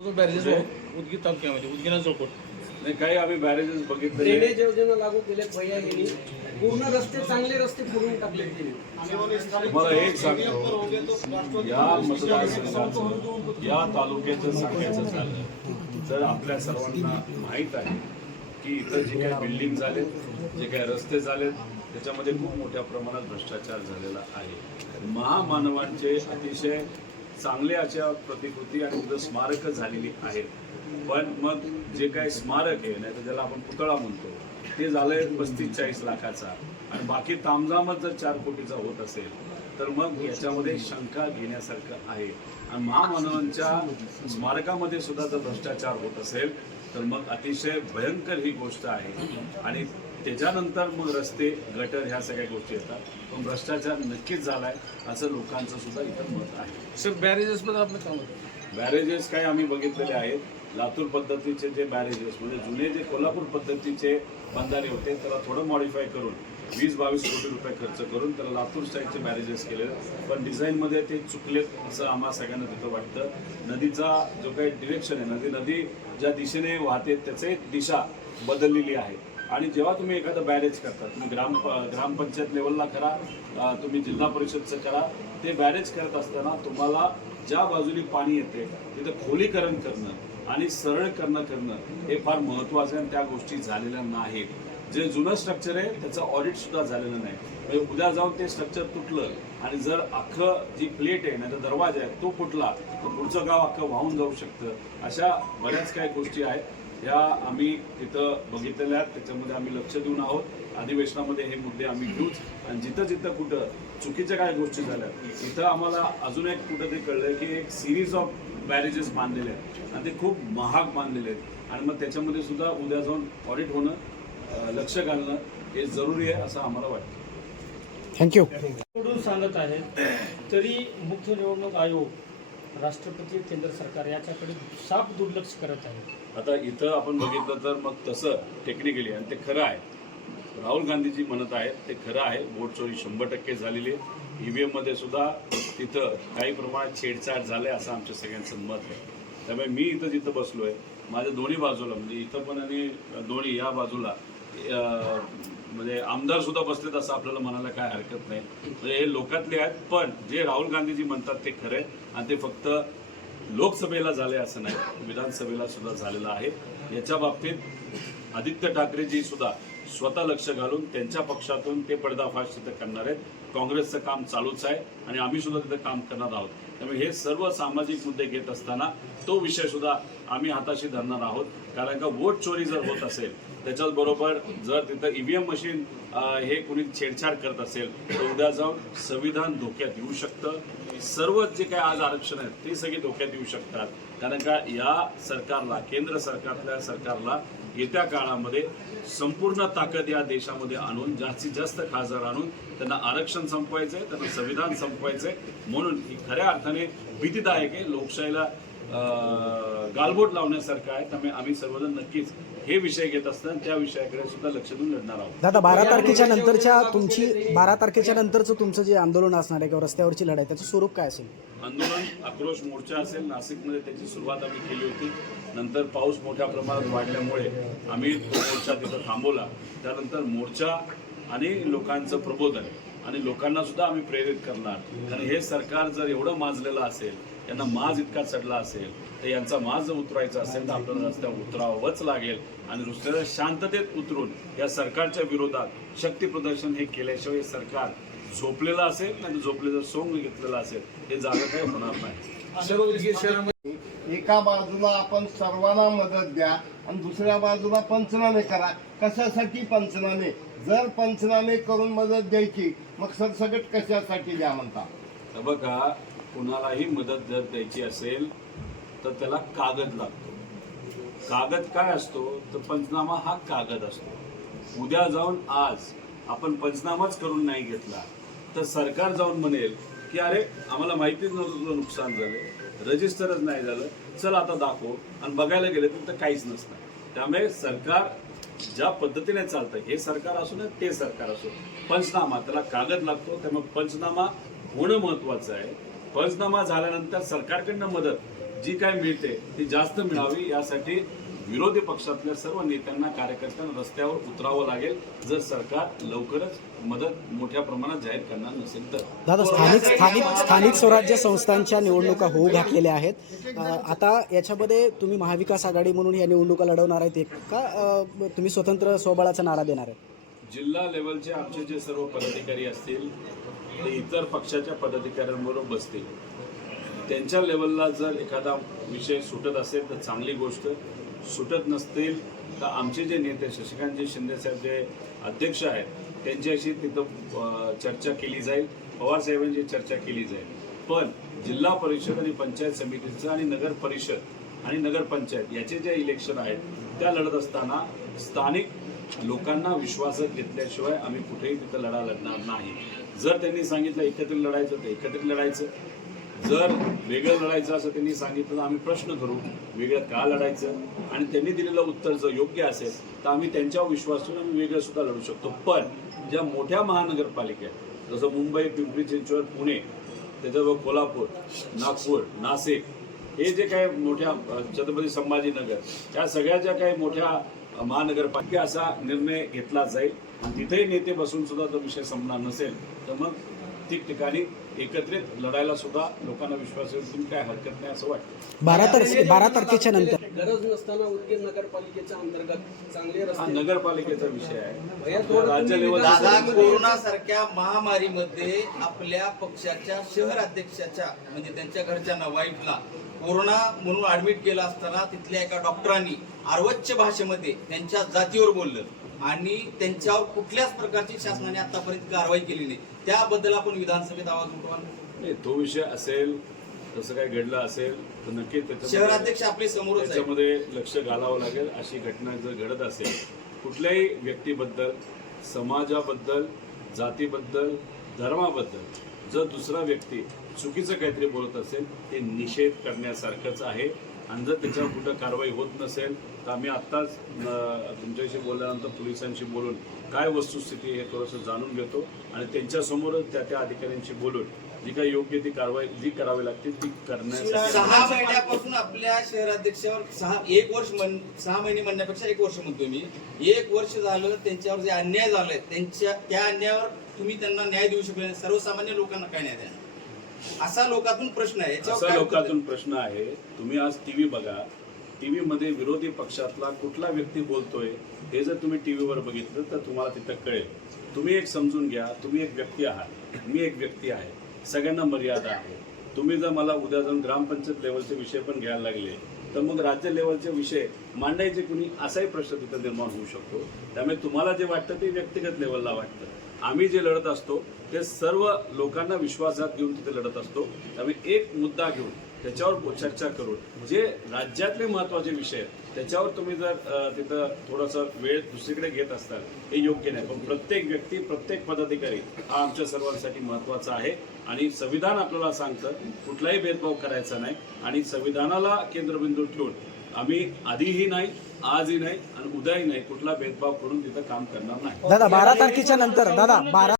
Barrages Udgir तालुक्यामध्ये उदगीर चौकट नाही काही आम्ही बॅरेजेस बघितले ड्रेनेज योजना लागू केले भैया यांनी. पूर्ण रस्ते चांगले रस्ते टाकले मला एक सांगतो या मतदारसंघाचं या तालुक्याचं सांगायचं झालं तर आपल्या सर्वांना माहीत आहे की इथं जे काही बिल्डिंग झाले जे काही रस्ते झालेत त्याच्यामध्ये खूप मोठ्या प्रमाणात भ्रष्टाचार झालेला आहे. महामानवांचे अतिशय चांगल्या अशा प्रतिकृती आणि तिथं स्मारकं झालेली आहेत. पण मग जे काही स्मारक आहे नाही तर ज्याला आपण पुतळा म्हणतो ते झालंय पस्तीस चाळीस लाखाचा. आणि बाकी तामझामच जर चार कोटीचा होत असेल तर मग याच्यामध्ये शंका घेण्यासारखं आहे. आणि महामानवांच्या स्मारकामध्ये सुद्धा जर भ्रष्टाचार होत असेल तर मग अतिशय भयंकर ही गोष्ट आहे. आणि त्याच्यानंतर मग रस्ते गटर ह्या सगळ्या गोष्टी येतात. पण भ्रष्टाचार नक्कीच झालाय असं लोकांचं सुद्धा इथं मत आहे. सर बॅरेजेस बद्दल आपलं काम बॅरेजेस काही आम्ही बघितलेले आहेत. लातूर पद्धतीचे जे बॅरेजेस म्हणजे जुने जे कोल्हापूर पद्धतीचे बंधारे होते त्याला थोडं मॉडिफाय करून वीस बावीस कोटी रुपये खर्च करून त्याला लातूर स्टाईलचे बॅरेजेस केले. पण डिझाईनमध्ये ते चुकलेत असं आम्हा सगळ्यांना तिथं वाटतं. नदीचा जो काही डिरेक्शन आहे नदी नदी ज्या दिशेने वाहते त्याचे दिशा बदललेली आहे. आणि जेव्हा तुम्ही एखादं बॅरेज करता तुम्ही ग्राम ग्रामपंचायत लेवलला करा तुम्ही जिल्हा परिषदचं करा ते बॅरेज करत असताना तुम्हाला ज्या बाजूने पाणी येते तिथं खोलीकरण करणं आणि सरळकरण करणं हे फार महत्त्वाचं आहे आणि त्या गोष्टी झालेल्या नाहीत. जे जुनं स्ट्रक्चर आहे त्याचं ऑडिट सुद्धा झालेलं नाही. म्हणजे उद्या जाऊन ते स्ट्रक्चर तुटलं आणि जर अख्खं जी प्लेट आहे नाही तर दरवाजा आहे तो फुटला तर पुढचं गाव अख्खं वाहून जाऊ शकतं. अशा बऱ्याच काही गोष्टी आहेत. ह्या आम्ही तिथं बघितलेल्या आहेत. त्याच्यामध्ये आम्ही लक्ष देऊन आहोत. अधिवेशनामध्ये हे मुद्दे आम्ही घेऊच. आणि जिथं जिथं कुठं चुकीच्या काय गोष्टी झाल्या तिथं आम्हाला अजून एक कुठं ते कळलं की एक सिरीज ऑफ बॅरेजेस बांधलेले आहेत. आणि ते खूप महाग बांधलेले आहेत. आणि मग त्याच्यामध्ये सुद्धा उद्या जाऊन ऑडिट होणं लक्ष घालणं हे जरुरी आहे असं आम्हाला वाटतं. थँक्यू निवडून सांगत आहेत तरी मुख्य निवडणूक आयोग राष्ट्रपती केंद्र सरकार याच्याकडे साफ दुर्लक्ष करत आहे. आता इथं आपण बघितलं तर मग तसं टेक्निकली आणि ते खरं आहे. राहुल गांधीजी म्हणत आहेत ते खरं आहे. वोट चोरी शंभर टक्के झालेली आहे. ईव्हीएममध्ये सुद्धा तिथं काही प्रमाणात छेडछाड झाले असं आमच्या सगळ्यांचं मत आहे. त्यामुळे मी इथं जिथं बसलोय माझ्या दोन्ही बाजूला म्हणजे इथं पण आणि दोन्ही या बाजूला म्हणजे आमदार सुद्धा बसलेत असं आपल्याला म्हणायला काय हरकत नाही. म्हणजे हे लोकातले आहेत पण जे राहुल गांधीजी म्हणतात ते खरे आणि ते फक्त लोकसभेला झाले असं नाही विधानसभेला सुद्धा झालेलं आहे. याच्या बाबतीत आदित्य ठाकरेजी सुद्धा स्वतः लक्ष घालून त्यांच्या पक्षातून ते पडदाफाश तिथं करणार आहेत. काँग्रेसचं काम चालूच आहे आणि आम्ही सुद्धा तिथं काम करणार आहोत. त्यामुळे हे सर्व सामाजिक मुद्दे घेत असताना तो विषय सुद्धा आम्ही हाताशी धरणार आहोत. कारण का वोट चोरी जर होत असेल त्याच्याच बरोबर जर तिथं ईव्हीएम मशीन हे कुणी छेडछाड करत असेल तर उद्या जाऊन संविधान धोक्यात येऊ शकतं. सर्व जे काही आज आरक्षण आहेत ते सगळे धोक्यात येऊ शकतात. कारण का या सरकारला केंद्र सरकारतल्या सरकारला येत्या काळामध्ये संपूर्ण ताकद या देशामध्ये आणून जास्तीत जास्त खासदार आणून त्यांना आरक्षण संपवायचंय त्यांना संविधान संपवायचंय. म्हणून ही खऱ्या अर्थाने भीतीदायक आहे. लोकशाहीला गालबोट लावण्यासारखं आहे. त्यामुळे आम्ही सर्वजण नक्कीच हे विषय घेत असताना त्या विषयाकडे सुद्धा लक्ष देऊन लढणार आहोत. दादा बारा तारखेच्या नंतरच्या तुमची बारा तारखेच्या नंतरचं तुमचं जे आंदोलन असणार आहे किंवा रस्त्यावरची लढाई त्याचं स्वरूप काय असेल? आंदोलन आक्रोश मोर्चा असेल नाशिकमध्ये त्याची सुरुवात आम्ही केली होती. नंतर पाऊस मोठ्या प्रमाणात वाढल्यामुळे आम्ही तो मोर्चा तिथं थांबवला. त्यानंतर मोर्चा आणि लोकांचं प्रबोधन आणि लोकांना सुद्धा आम्ही प्रेरित करणार. कारण हे सरकार जर एवढं माजलेलं असेल यांना माज इतका चढला असेल तर यांचा माज जर उतरायचा असेल तर आपल्याला रस्त्यावर उतरावंच लागेल आणि रस्त्यावर शांततेत उतरून या सरकारच्या विरोधात शक्ती प्रदर्शन हे केल्याशिवाय सरकार झोपलेलं असेल नाही झोपलेलं सोंग घेतलेलं असेल हे जागा काही होणार नाही. शहरामध्ये एका बाजूला आपण सर्वांना मदत द्या आणि दुसऱ्या बाजूला पंचनामे करा. कशासाठी पंचनामे? जर पंचनामे करून मदत द्यायची मग सरसकट कशासाठी द्या म्हणता? तर बघा कुणालाही मदत जर द्यायची असेल तर त्याला कागद लागतो. कागद काय असतो? तर पंचनामा हा कागद असतो. उद्या जाऊन आज आपण पंचनामाच करून नाही घेतला तर सरकार जाऊन म्हणेल की अरे आम्हाला माहितीच नव्हतं तुझं नुकसान झालं. रजिस्टरच नाही झालं. चल आता दाखव. आणि बघायला गेलं तर काहीच नसतं. त्यामुळे सरकार ज्या पद्धतीने चालतं हे सरकार असू ना ते सरकार असो पंचनामा त्याला कागद लागतो. त्यामुळे पंचनामा होणं महत्वाचं आहे. पंचनामा झाल्यानंतर सरकारकडनं मदत जी काय मिळते ती जास्त मिळावी. यासाठी विरोधी पक्षातल्या सर्व नेत्यांना कार्यकर्त्यांना रस्त्यावर उतरावं लागेल. जर सरकार लवकरच मदत मोठ्या प्रमाणात जाहीर करणार नसेल तर. दादा स्थानिक स्थानिक स्थानिक स्वराज्य संस्थांच्या निवडणुका होऊ घातलेल्या आहेत. आता याच्यामध्ये तुम्ही महाविकास आघाडी म्हणून या निवडणुका लढवणार आहेत का? तुम्ही स्वतंत्र स्वबळाचा नारा देणार आहे जिल्हा लेवलचे आमचे जे सर्व पदाधिकारी असतील ते इतर पक्षाच्या पदाधिकाऱ्यांबरोबर बसतील. त्यांच्या लेवलला जर एखादा विषय सुटत असेल तर चांगली गोष्ट. सुटत नसतील तर आमचे जे नेते शशिकांतजी शिंदेसाहेब जे अध्यक्ष आहेत त्यांच्याशी तिथं चर्चा केली जाईल. पवारसाहेबांची चर्चा केली जाईल. पण जिल्हा परिषद आणि पंचायत समितीचं आणि नगर परिषद आणि नगरपंचायत याचे जे इलेक्शन आहेत त्या लढत असताना स्थानिक लोकांना विश्वासात घेतल्याशिवाय आम्ही कुठेही तिथं लढा लढणार नाही. जर त्यांनी सांगितलं एकत्रित लढायचं तर एकत्रित लढायचं. जर वेगळं लढायचं असं त्यांनी सांगितलं तर आम्ही प्रश्न करू वेगळं का लढायचं? आणि त्यांनी दिलेलं उत्तर जर योग्य असेल तर आम्ही त्यांच्यावर विश्वास ठेवून आम्ही वेगळं सुद्धा लढू शकतो. पण ज्या मोठ्या महानगरपालिका आहेत जसं मुंबई पिंपरी चिंचवड पुणे त्याच्याबरोबर कोल्हापूर नागपूर नाशिक हे जे काही मोठ्या छत्रपती संभाजीनगर या सगळ्या ज्या काही मोठ्या महानगरपालिका असा निर्णय घेतला जाईल. आणि तिथेही नेते बसून सुद्धा तो विषय संपणार नसेल तर मग ठिकठिकाणी एकत्रित लढायला सुद्धा लोकांना विश्वास येऊन काय हरकत नाही असं वाटतं. बारा तारखे बारा तारखेच्या नंतर. गरज नसताना उदगीर नगरपालिकेच्या अंतर्गत चांगले हा रस्ते नगरपालिकेचा विषय आहे. थोडं राज्य तुम्ही लेवल दादा कोरोना सारख्या महामारीमध्ये आपल्या पक्षाच्या शहर अध्यक्षाच्या म्हणजे त्यांच्या घरच्या वाईफला कोरोना म्हणून ऍडमिट केला असताना तिथल्या एका डॉक्टरांनी अर्वच्य भाषेमध्ये त्यांच्या जातीवर बोललं. आणि त्यांच्यावर कुठल्याच प्रकारची शासनाने आतापर्यंत कारवाई केली नाही. त्याबद्दल आपण विधानसभेत आवाज उठवा नाही, तो विषय असेल तसं काही घडलं असेल तर नक्की शहराध्यक्ष आपले समोरच आहे त्याच्यामध्ये लक्ष घालावं लागेल. अशी घटना जर घडत असेल कुठल्याही व्यक्तीबद्दल समाजाबद्दल जातीबद्दल धर्माबद्दल जर दुसरा व्यक्ती चुकीचं काहीतरी बोलत असेल ते निषेध करण्यासारखंच आहे. आणि जर त्याच्यावर कुठं कारवाई होत नसेल तर आम्ही आत्ताच तुमच्याशी बोलल्यानंतर पोलिसांशी बोलून काय वस्तुस्थिती हे थोडंसं जाणून घेतो आणि त्यांच्यासमोरच त्या त्या अधिकाऱ्यांशी बोलून जी काही योग्य ती कारवाई जी करावी लागते ती करण्यासाठी सहा महिन्यापासून आपल्या शहराध्यक्षावर सहा एक वर्ष म्हण सहा महिने म्हणण्यापेक्षा एक वर्ष म्हणतो मी. एक वर्ष झालं त्यांच्यावर जे अन्याय झालाय त्यांच्या त्या अन्यायावर तुम्ही त्यांना न्याय देऊ शकले सर्वसामान्य लोकांना काय न्याय द्या असा लोकातून प्रश्न आहे. याच्यावर असा काय उत्तर लोकातून प्रश्न आहे. तुम्ही आज टीव्ही बघा. टीव्ही मध्ये विरोधी पक्षातला कुठला व्यक्ती बोलतोय हे जर तुम्ही टीव्हीवर बघितलं तर तुम्हाला तिथं कळेल. तुम्ही एक समजून घ्या. तुम्ही एक व्यक्ती आहात. मी एक व्यक्ती आहे. सगळ्यांना मर्यादा आहे. तुम्ही जर मला उद्या जाऊन ग्रामपंचायत लेवलचे विषय पण घ्यायला लागले तर मग राज्य लेवलचे विषय मांडायचे कुणी? असाही प्रश्न तिथं निर्माण होऊ शकतो. त्यामुळे तुम्हाला जे वाटतं ते व्यक्तिगत लेवलला वाटतं. आम्ही जे लढत असतो ते सर्व लोकांना विश्वासात घेऊन तिथे लढत असतो. त्यामुळे एक मुद्दा घेऊन त्याच्यावर चर्चा करून जे राज्यातले महत्त्वाचे विषय आहेत त्याच्यावर तुम्ही जर तिथं थोडासा वेळ दुसरीकडे घेत असाल हे योग्य नाही. पण प्रत्येक व्यक्ती प्रत्येक पदाधिकारी हा आमच्या सर्वांसाठी महत्त्वाचा आहे. आणि संविधान आपल्याला सांगतं कुठलाही भेदभाव करायचा नाही. आणि संविधानाला केंद्रबिंदू ठेवून आम्ही आधीही नाही आजही नाही आणि उद्याही नाही कुठला भेदभाव करून तिथं काम करणार नाही. दादा बारा तारखेच्या नंतर दादा बारा